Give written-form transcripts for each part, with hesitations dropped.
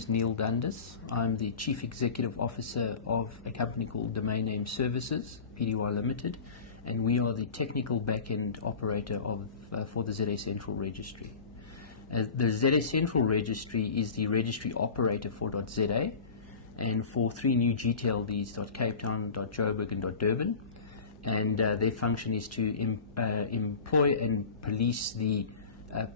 name's Neil Dundas. I'm the Chief Executive Officer of a company called Domain Name Services, Pty Limited, and we are the technical back-end operator for the ZA Central Registry. The ZA Central Registry is the registry operator for .za and for three new GTLDs, .Cape Town, .Joburg and .Durban, and their function is to employ and police the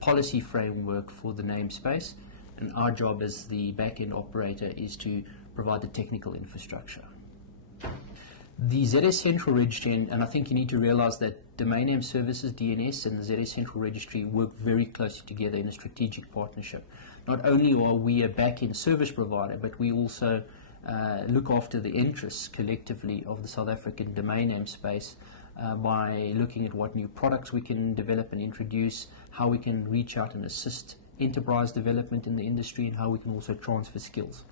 policy framework for the namespace, and our job as the back-end operator is to provide the technical infrastructure. The ZA Central Registry, and I think you need to realize that Domain Name Services, DNS, and the ZA Central Registry work very closely together in a strategic partnership. Not only are we a back-end service provider, but we also look after the interests collectively of the South African domain name space by looking at what new products we can develop and introduce, how we can reach out and assist enterprise development in the industry, and how we can also transfer skills.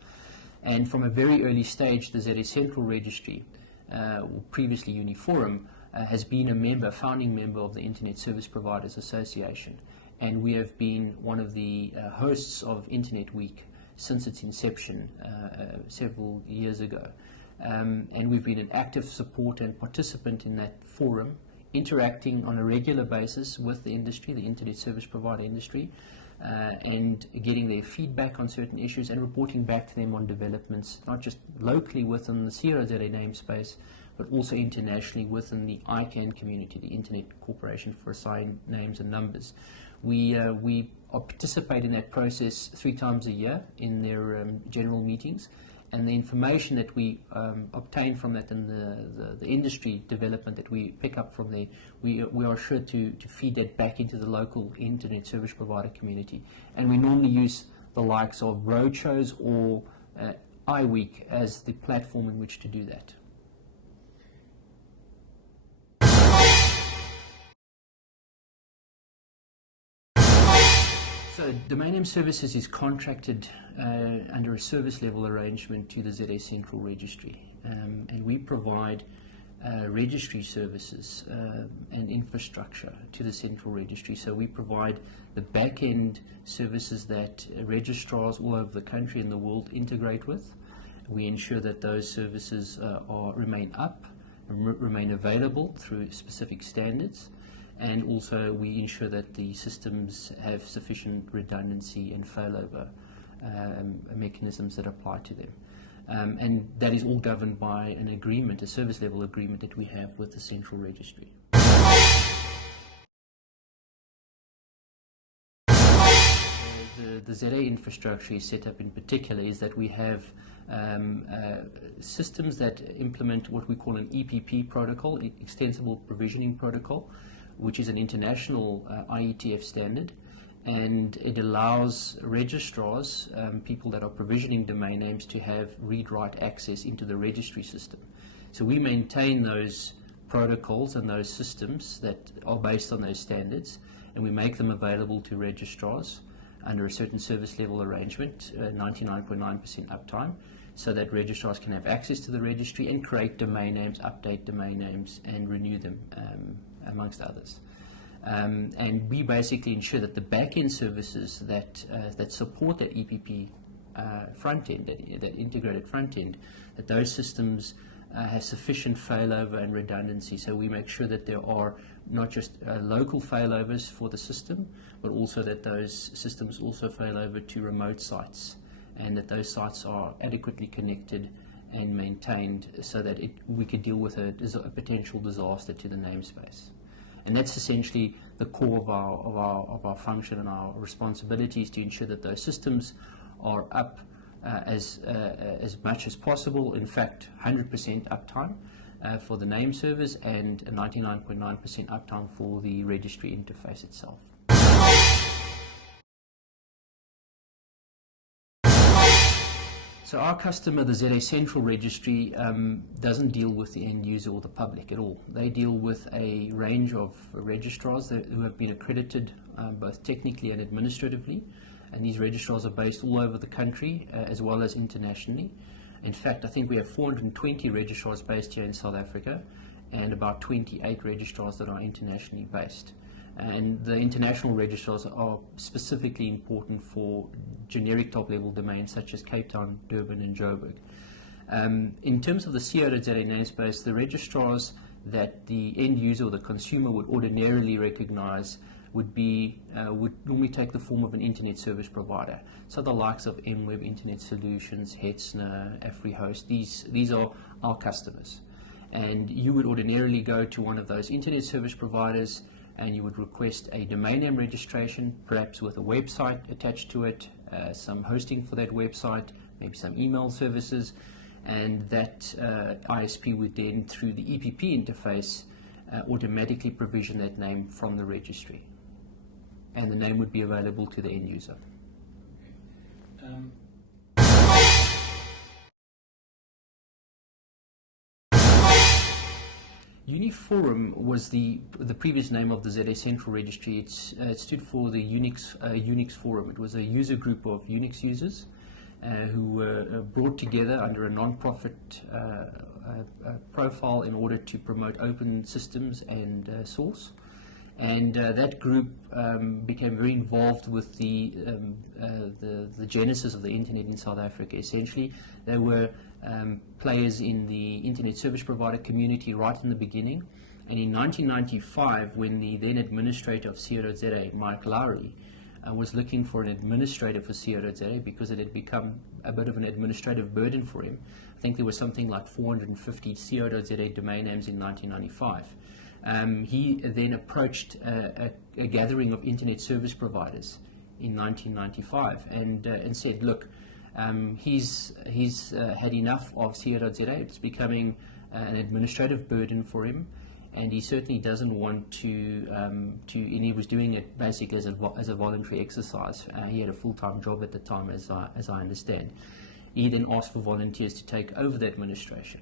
And from a very early stage, the ZA Central Registry, previously Uniforum, has been a founding member of the Internet Service Providers Association, and we have been one of the hosts of Internet Week since its inception several years ago. And we've been an active supporter and participant in that forum, interacting on a regular basis with the industry, the Internet Service Provider industry, and getting their feedback on certain issues and reporting back to them on developments, not just locally within the CRZA namespace, but also internationally within the ICANN community, the Internet Corporation for Assigned Names and Numbers. We participate in that process 3 times a year in their general meetings, and the information that we obtain from that and the industry development that we pick up from there, we are sure to feed that back into the local internet service provider community. And we normally use the likes of roadshows or iWeek as the platform in which to do that. So Domain Name Services is contracted under a service level arrangement to the ZA Central Registry, and we provide registry services and infrastructure to the Central Registry. So we provide the back-end services that registrars all over the country and the world integrate with. We ensure that those services remain up, remain available through specific standards. And also we ensure that the systems have sufficient redundancy and failover mechanisms that apply to them. And that is all governed by an agreement, a service level agreement that we have with the Central Registry. The ZA infrastructure is set up in particular is that we have systems that implement what we call an EPP protocol, Extensible Provisioning Protocol, which is an international IETF standard, and it allows registrars, people that are provisioning domain names, to have read-write access into the registry system. So we maintain those protocols and those systems that are based on those standards, and we make them available to registrars under a certain service level arrangement, 99.9% uptime, so that registrars can have access to the registry and create domain names, update domain names, and renew them, amongst others. And we basically ensure that the back-end services that support that EPP front-end, that integrated front-end, that those systems have sufficient failover and redundancy. So we make sure that there are not just local failovers for the system, but also that those systems also fail over to remote sites, and that those sites are adequately connected and maintained so that we could deal with a potential disaster to the namespace. And that's essentially the core of our function and our responsibilities, to ensure that those systems are up as much as possible. In fact, 100% uptime for the name servers and 99.9% uptime for the registry interface itself. So our customer, the ZA Central Registry, doesn't deal with the end user or the public at all. They deal with a range of registrars who have been accredited both technically and administratively, and these registrars are based all over the country as well as internationally. In fact, I think we have 420 registrars based here in South Africa and about 28 registrars that are internationally based. And the international registrars are specifically important for generic top-level domains such as Cape Town, Durban, and Joburg. In terms of the co.za namespace, the registrars that the end user or the consumer would ordinarily recognize would normally take the form of an internet service provider. So the likes of MWeb Internet Solutions, Hetzner, AfriHost, these are our customers. And you would ordinarily go to one of those internet service providers and you would request a domain name registration, perhaps with a website attached to it, some hosting for that website, maybe some email services, and that ISP would then, through the EPP interface, automatically provision that name from the registry. And the name would be available to the end user. Uniforum was the previous name of the ZA Central Registry. It stood for the Unix Forum. It was a user group of Unix users who were brought together under a non-profit profile in order to promote open systems and source. And that group became very involved with the genesis of the internet in South Africa. Essentially, they were players in the internet service provider community right in the beginning. And in 1995, when the then administrator of co.za, Mike Lowry, was looking for an administrator for co.za because it had become a bit of an administrative burden for him. I think there was something like 450 co.za domain names in 1995. He then approached a gathering of internet service providers in 1995 and said, look, he's had enough of co.za. It's becoming an administrative burden for him, and he certainly doesn't want to, and he was doing it basically as a voluntary exercise. He had a full-time job at the time, as I understand. He then asked for volunteers to take over the administration.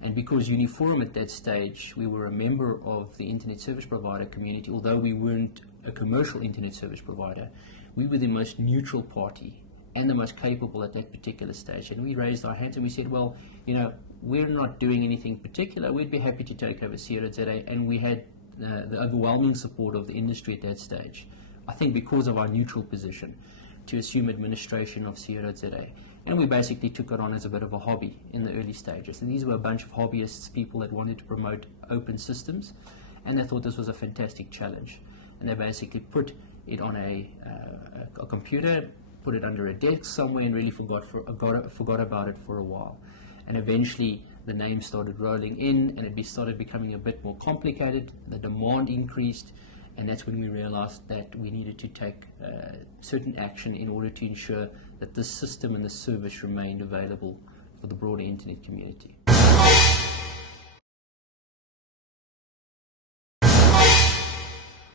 And because Uniforum at that stage, we were a member of the internet service provider community, although we weren't a commercial internet service provider, we were the most neutral party and the most capable at that particular stage. And we raised our hands and we said, well, you know, we're not doing anything particular. We'd be happy to take over co.za. And we had the overwhelming support of the industry at that stage, I think because of our neutral position, to assume administration of co.za. And we basically took it on as a bit of a hobby in the early stages. And these were a bunch of hobbyists, people that wanted to promote open systems, and they thought this was a fantastic challenge. And they basically put it on a computer, put it under a desk somewhere, and really forgot about it for a while. And eventually the name started rolling in, and it started becoming a bit more complicated. The demand increased, and that's when we realized that we needed to take certain action in order to ensure that this system and this service remained available for the broader internet community.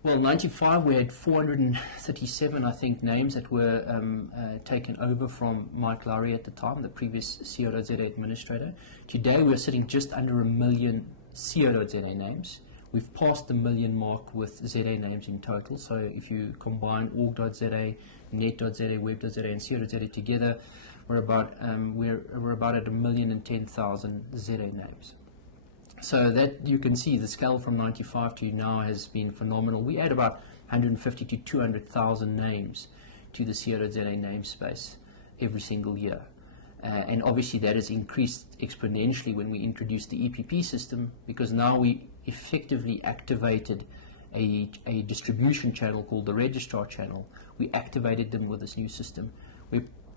Well, in 95 we had 437, I think, names that were taken over from Mike Lowry at the time, the previous co.za administrator. Today we're sitting just under 1 million co.za names. We've passed the 1 million mark with ZA names in total. So if you combine org.za, net.za, web.za, and co.za together, we're about at 1,010,000 ZA names. So that you can see the scale from 95 to now has been phenomenal. We add about 150 to 200,000 names to the co.za namespace every single year. And obviously that has increased exponentially when we introduced the EPP system, because now we effectively activated a distribution channel called the registrar channel. We activated them with this new system.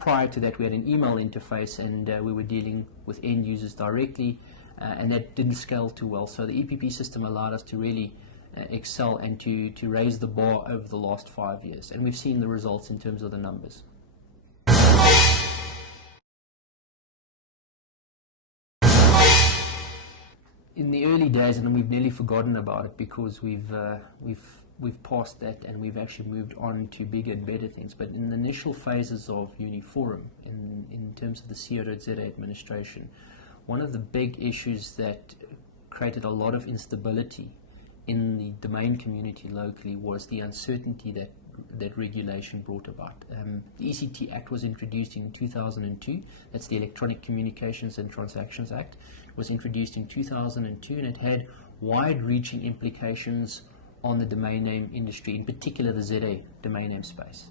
Prior to that we had an email interface, and we were dealing with end users directly, and that didn't scale too well. So the EPP system allowed us to really excel and to raise the bar over the last 5 years, and we've seen the results in terms of the numbers. In the early days, and we've nearly forgotten about it because we've passed that and we've actually moved on to bigger and better things. But in the initial phases of Uniforum, in terms of the co.za administration, one of the big issues that created a lot of instability in the domain community locally was the uncertainty that regulation brought about. The ECT Act was introduced in 2002. That's the Electronic Communications and Transactions Act. It was introduced in 2002, and it had wide-reaching implications on the domain name industry, in particular the ZA domain name space.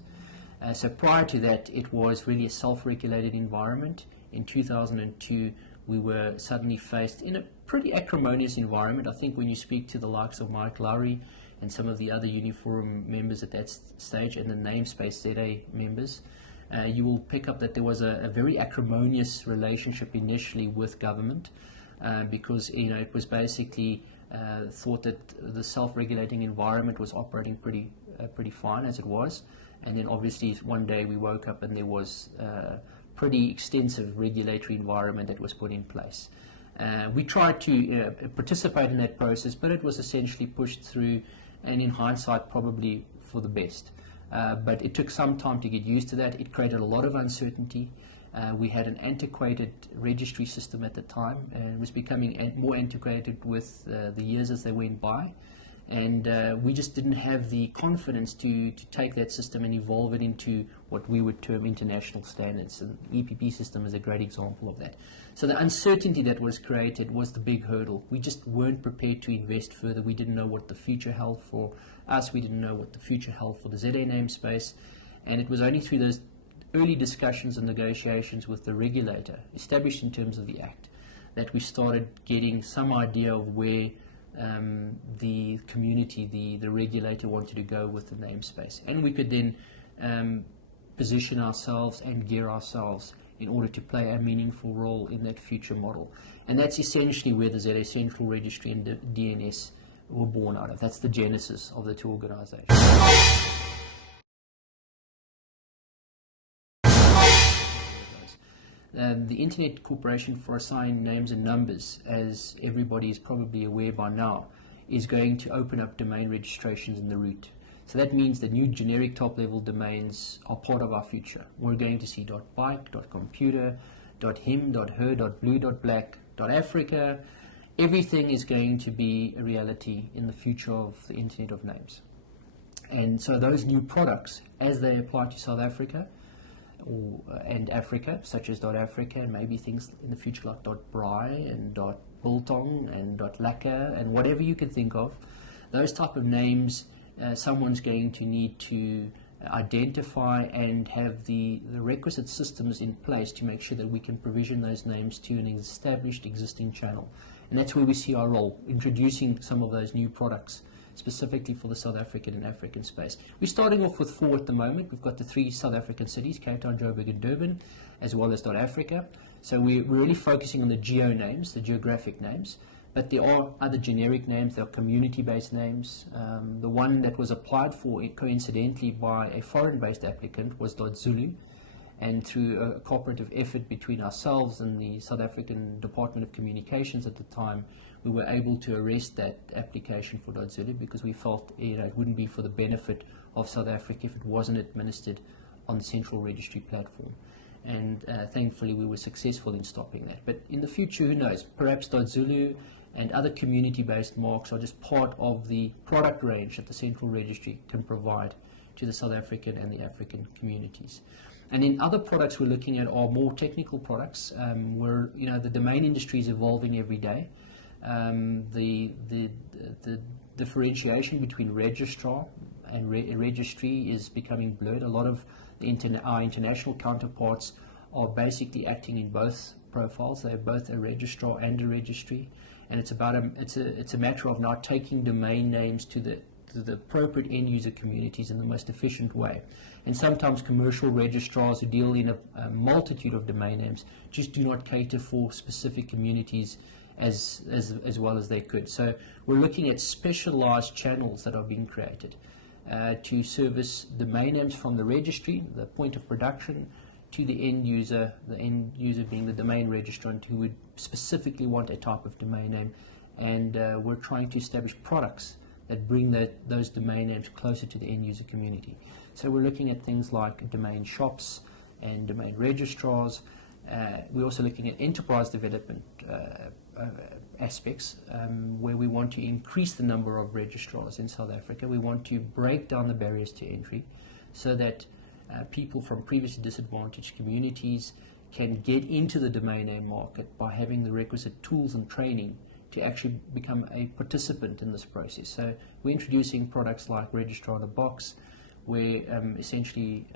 So prior to that, it was really a self-regulated environment. In 2002, we were suddenly faced in a pretty acrimonious environment. I think when you speak to the likes of Mike Lowry and some of the other Uniforum members at that stage and the namespace ZA members, you will pick up that there was a very acrimonious relationship initially with government, because it was basically thought that the self-regulating environment was operating pretty fine as it was, and then obviously one day we woke up and there was a pretty extensive regulatory environment that was put in place. We tried to participate in that process, but it was essentially pushed through, and in hindsight probably for the best. But it took some time to get used to that. It created a lot of uncertainty. We had an antiquated registry system at the time, and it was becoming more antiquated with the years as they went by. And we just didn't have the confidence to take that system and evolve it into what we would term international standards. And the EPP system is a great example of that. So the uncertainty that was created was the big hurdle. We just weren't prepared to invest further. We didn't know what the future held for us. We didn't know what the future held for the ZA namespace. And it was only through those early discussions and negotiations with the regulator, established in terms of the Act, that we started getting some idea of where the community, the regulator wanted to go with the namespace. And we could then position ourselves and gear ourselves in order to play a meaningful role in that future model. And that's essentially where the ZA Central Registry and the DNS were born out of. That's the genesis of the two organizations. The Internet Corporation for Assigned Names and Numbers, as everybody is probably aware by now, is going to open up domain registrations in the root. So that means that new generic top-level domains are part of our future. We're going to see .bike, .computer, .him, .her, .blue, .black, .africa. Everything is going to be a reality in the future of the Internet of Names. And so those new products, as they apply to South Africa, and Africa, such as .africa, and maybe things in the future like .bri and .biltong and .lacquer and whatever you can think of, those type of names, someone's going to need to identify and have the requisite systems in place to make sure that we can provision those names to an established existing channel. And that's where we see our role, introducing some of those new products specifically for the South African and African space. We're starting off with 4 at the moment. We've got the 3 South African cities, Cape Town, Joburg and Durban, as well as .africa. So we're really focusing on the geo names, the geographic names, but there are other generic names. There are community-based names. The one that was applied for coincidentally by a foreign-based applicant was .zulu, and through a cooperative effort between ourselves and the South African Department of Communications at the time, we were able to arrest that application for .zulu because we felt it wouldn't be for the benefit of South Africa if it wasn't administered on the Central Registry platform. And thankfully we were successful in stopping that. But in the future, who knows, perhaps .zulu and other community-based marks are just part of the product range that the Central Registry can provide to the South African and the African communities. And in other products we're looking at are more technical products where the domain industry is evolving every day. The differentiation between registrar and registry is becoming blurred. A lot of our international counterparts are basically acting in both profiles. They're both a registrar and a registry, and it's a matter of now taking domain names to the appropriate end user communities in the most efficient way. And sometimes commercial registrars who deal in a multitude of domain names just do not cater for specific communities as well as they could. So we're looking at specialized channels that are being created to service domain names from the registry, the point of production, to the end user being the domain registrant who would specifically want a type of domain name. And we're trying to establish products that bring those domain names closer to the end user community. So we're looking at things like domain shops and domain registrars. We're also looking at enterprise development aspects where we want to increase the number of registrars in South Africa. We want to break down the barriers to entry so that people from previously disadvantaged communities can get into the domain name market by having the requisite tools and training to actually become a participant in this process. So we're introducing products like Registrar in a Box, where essentially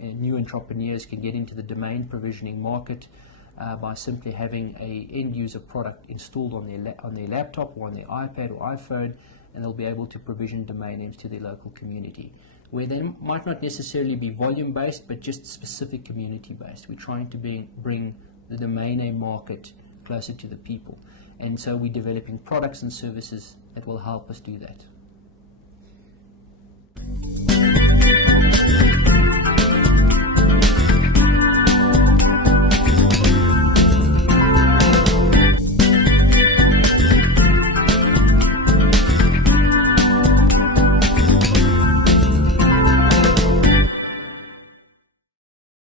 new entrepreneurs can get into the domain provisioning market by simply having a end user product installed on their laptop or on their iPad or iPhone, and they'll be able to provision domain names to their local community, where they might not necessarily be volume based but just specific community based. We're trying to bring the domain name market closer to the people, and so we're developing products and services that will help us do that.